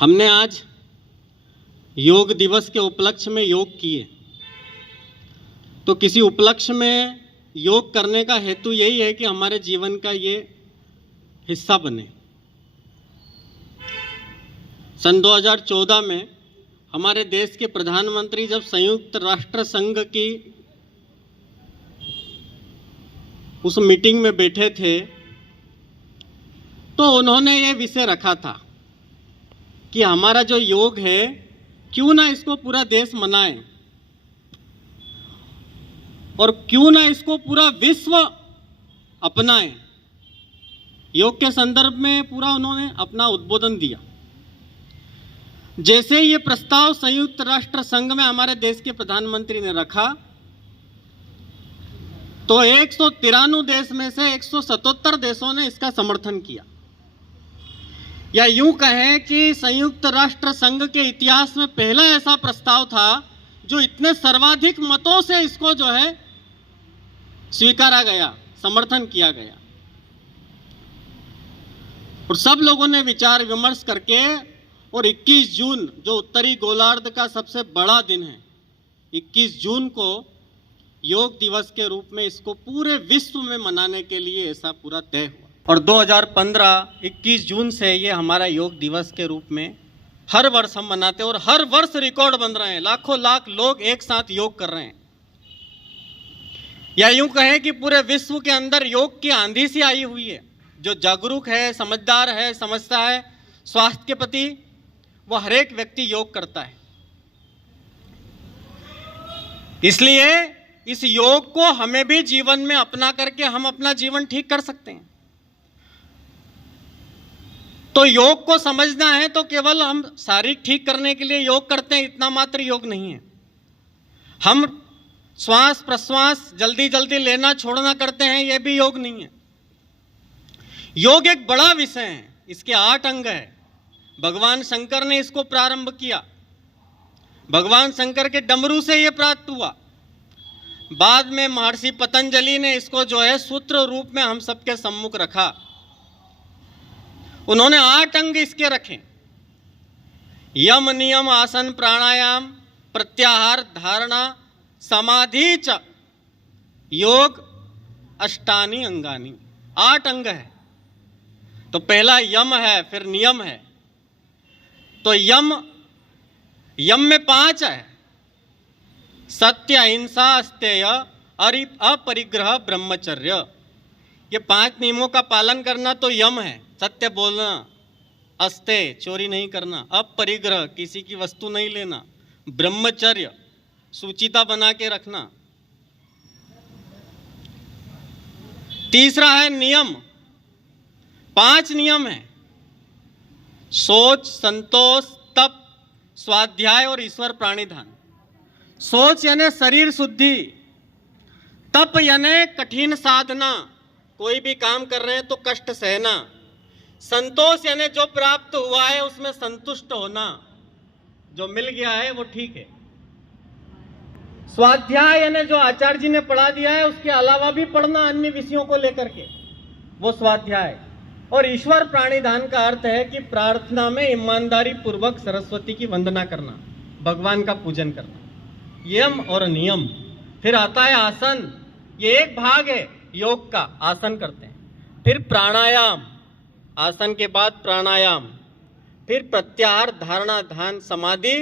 हमने आज योग दिवस के उपलक्ष्य में योग किए, तो किसी उपलक्ष्य में योग करने का हेतु यही है कि हमारे जीवन का ये हिस्सा बने। सन 2014 में हमारे देश के प्रधानमंत्री जब संयुक्त राष्ट्र संघ की उस मीटिंग में बैठे थे, तो उन्होंने ये विषय रखा था कि हमारा जो योग है, क्यों ना इसको पूरा देश मनाए और क्यों ना इसको पूरा विश्व अपनाए। योग के संदर्भ में पूरा उन्होंने अपना उद्बोधन दिया। जैसे ये प्रस्ताव संयुक्त राष्ट्र संघ में हमारे देश के प्रधानमंत्री ने रखा, तो 193 देश में से 177 देशों ने इसका समर्थन किया। या यूं कहें कि संयुक्त राष्ट्र संघ के इतिहास में पहला ऐसा प्रस्ताव था जो इतने सर्वाधिक मतों से इसको जो है स्वीकारा गया, समर्थन किया गया। और सब लोगों ने विचार विमर्श करके, और 21 जून जो उत्तरी गोलार्ध का सबसे बड़ा दिन है, 21 जून को योग दिवस के रूप में इसको पूरे विश्व में मनाने के लिए ऐसा पूरा तय हुआ। और 2015 21 जून से ये हमारा योग दिवस के रूप में हर वर्ष हम मनाते हैं, और हर वर्ष रिकॉर्ड बन रहे हैं। लाखों लाख लोग एक साथ योग कर रहे हैं। या यूं कहें कि पूरे विश्व के अंदर योग की आंधी सी आई हुई है। जो जागरूक है, समझदार है, समझता है स्वास्थ्य के प्रति, वो हर एक व्यक्ति योग करता है। इसलिए इस योग को हमें भी जीवन में अपना करके हम अपना जीवन ठीक कर सकते हैं। तो योग को समझना है तो केवल हम शारीरिक ठीक करने के लिए योग करते हैं, इतना मात्र योग नहीं है। हम श्वास प्रश्वास जल्दी जल्दी लेना छोड़ना करते हैं, यह भी योग नहीं है। योग एक बड़ा विषय है, इसके 8 अंग है। भगवान शंकर ने इसको प्रारंभ किया। भगवान शंकर के डमरू से यह प्राप्त हुआ। बाद में महर्षि पतंजलि ने इसको जो है सूत्र रूप में हम सबके सम्मुख रखा। उन्होंने 8 अंग इसके रखे: यम नियम आसन प्राणायाम प्रत्याहार धारणा समाधि च योग अष्टानि अंगानि। 8 अंग है। तो पहला यम है, फिर नियम है। तो यम में 5 है: सत्य, अहिंसा, अस्तेय, अपरिग्रह, ब्रह्मचर्य। ये 5 नियमों का पालन करना तो यम है। सत्य बोलना, अस्तेय चोरी नहीं करना, अपरिग्रह किसी की वस्तु नहीं लेना, ब्रह्मचर्य शुचिता बना के रखना। तीसरा है नियम। 5 नियम है: सोच, संतोष, तप, स्वाध्याय और ईश्वर प्राणिधान। सोच यानी शरीर शुद्धि, तप यानी कठिन साधना, कोई भी काम कर रहे हैं तो कष्ट सहना, संतोष यानी जो प्राप्त हुआ है उसमें संतुष्ट होना, जो मिल गया है वो ठीक है, स्वाध्याय यानी जो आचार्य जी ने पढ़ा दिया है उसके अलावा भी पढ़ना अन्य विषयों को लेकर के, वो स्वाध्याय, और ईश्वर प्राणिधान का अर्थ है कि प्रार्थना में ईमानदारी पूर्वक सरस्वती की वंदना करना, भगवान का पूजन करना। यम और नियम। फिर आता है आसन, ये एक भाग है योग का, आसन करते हैं। फिर प्राणायाम, आसन के बाद प्राणायाम। फिर प्रत्याहार धारणा ध्यान समाधि।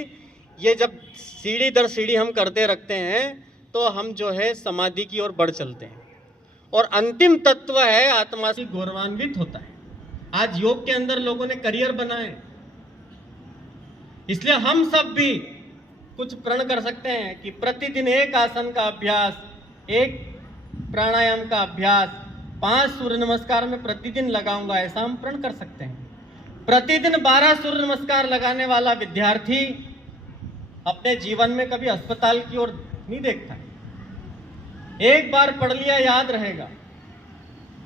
ये जब सीढ़ी दर सीढ़ी हम करते रखते हैं तो हम जो है समाधि की ओर बढ़ चलते हैं। और अंतिम तत्व है आत्मा से गौरवान्वित होता है। आज योग के अंदर लोगों ने करियर बनाए, इसलिए हम सब भी कुछ प्रण कर सकते हैं कि प्रतिदिन 1 आसन का अभ्यास, 1 प्राणायाम का अभ्यास, 5 सूर्य नमस्कार में प्रतिदिन लगाऊंगा, ऐसा हम प्रण कर सकते हैं। प्रतिदिन 12 सूर्य नमस्कार लगाने वाला विद्यार्थी अपने जीवन में कभी अस्पताल की ओर नहीं देखता है। एक बार पढ़ लिया याद रहेगा,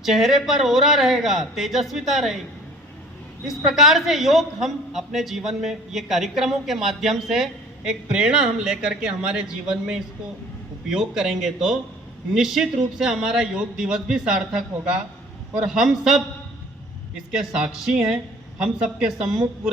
चेहरे पर ओरा रहेगा, तेजस्विता रहेगी। इस प्रकार से योग हम अपने जीवन में ये कार्यक्रमों के माध्यम से एक प्रेरणा हम लेकर के हमारे जीवन में इसको उपयोग करेंगे तो निश्चित रूप से हमारा योग दिवस भी सार्थक होगा। और हम सब इसके साक्षी हैं। हम सबके सम्मुख पूरा